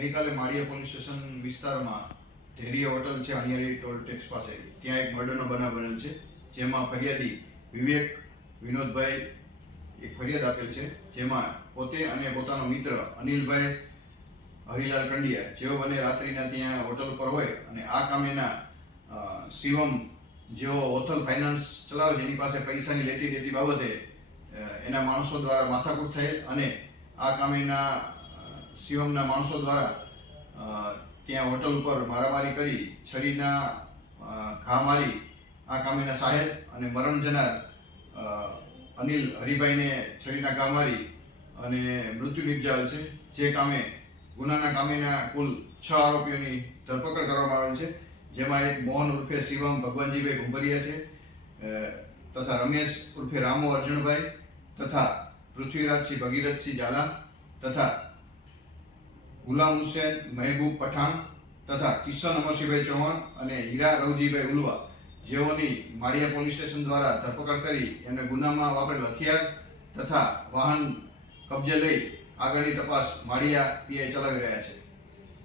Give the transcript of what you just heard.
ગઈકાલે માળિયા police station વિસ્તારમાં ધૈર્ય હોટલ છે અણિયારી ટોલ ટેક્સ પાસે, ત્યાં એક મર્ડરનો બનાવ બનેલ છે, જેમાં ફરિયાદી વિવેક વિનોદભાઈ એક ફરિયાદ આપેલ છે, જેમાં પોતે અને પોતાનો મિત્ર અનિલભાઈ હરિલાલ કંડિયા જેઓ બંને રાત્રિના ત્યાં હોટલ પર હોય અને આ કામેના શિવમ જેઓ હોટલ ફાઇનાન્સ ચલાવે છે એની પાસે પૈસાની લેતી દેતી બાબતે એના માણસો દ્વારા માથાકૂટ થયેલ અને આ કામેના શિવમના માણસો દ્વારા ત્યાં હોટલ ઉપર મારામારી કરી છરીના ઘા મારી આ કામેના સાહેબ અને મરણ જનાર અનિલ હરિભાઈને છરીના ઘા મારી અને મૃત્યુ નિપજાવેલ છે. જે કામે ગુનાના કામેના કુલ 6 આરોપીઓની ધરપકડ કરવામાં આવેલ છે, જેમાં એક મોહન ઉર્ફે શિવમ ભગવાનજીભાઈ ભુંભરિયા છે, તથા રમેશ ઉર્ફે રામો અર્જુનભાઈ, તથા પૃથ્વીરાજસિંહ ભગીરથસિંહ ઝાલા, તથા ગુલામ હુસેન મહેબૂબ પઠાણ, તથા કિશન અમરસિંહભાઈ ચૌહાણ અને હીરા રવજીભાઈ ઉલવા જેઓની માળિયા પોલીસ સ્ટેશન દ્વારા ધરપકડ કરી એમને ગુનામાં વાપરેલ હથિયાર તથા વાહન કબજે લઈ આગળની તપાસ માળિયા પીઆઈ ચલાવી રહ્યા છે.